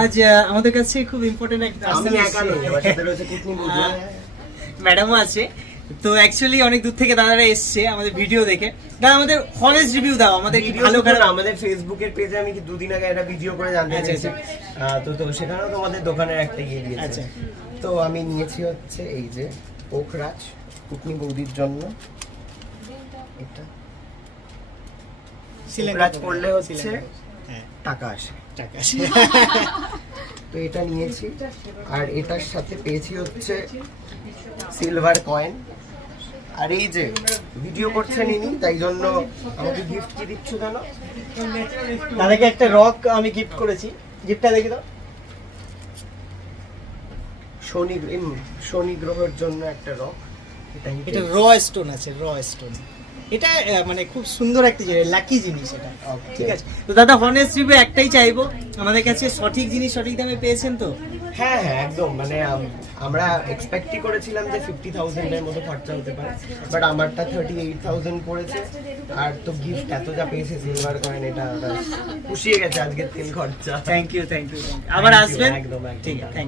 আজ আমাদের কাছে খুব ইম্পর্টেন্ট একটা ম্যাডামও আছে। তো অ্যাকচুয়ালি অনেক দূর থেকে দাদারা এসছে আমাদের ভিডিও দেখে। দাদা আমাদের হনেস্ট রিভিউ দাও, আমাদের কি ভালো খারাপ। আমাদের ফেসবুকের পেজে আমি কি দুদিন আগে একটা ভিডিও করে জানতে পেরেছি, তো সেখানেও তোমাদের দোকানের একটা ইয়ে দিয়েছে। তো আমি নিয়েছি হচ্ছে এই যে পোখরাজ কুটনি বৌদির জন্য, এটা পোখরাজ করলে হচ্ছে টাকা আসে। তো এটা নিয়েছি, আর এটার সাথে পেয়েছি হচ্ছে সিলভার কয়েন। আর এই যে ভিডিও করছেন ইনি, তাই জন্য আমাকে গিফট কি দিচ্ছ জানো? দাদাকে একটা রক আমি গিফট করেছি, গিফটটা দেখে দাও। শনি গ্রহের জন্য একটা রক, এটা র স্টোন আছে, র স্টোন। এটা মানে খুব সুন্দর একটা জিনিস, লাকি জিনিস এটা। ঠিক আছে, তো দাদা হনেস্ট রিভিউ একটাই চাইবো, আমাদের কাছে সঠিক জিনিস সঠিক দামে পেয়েছেন তো? হ্যাঁ হ্যাঁ একদম, মানে আমরা এক্সপেক্টই করেছিলাম যে 50,000 এর মতো খরচা হতে পারে, বাট আমারটা 38,000 পড়েছে। আর তো গিফট এত যা পেয়েছে সিলভার কয়েন, এটা পুষিয়ে গেছে আজকের তেল খরচা। থ্যাংক ইউ, আবার আসবেন। একদম ঠিক আছে, থ্যাংক ইউ।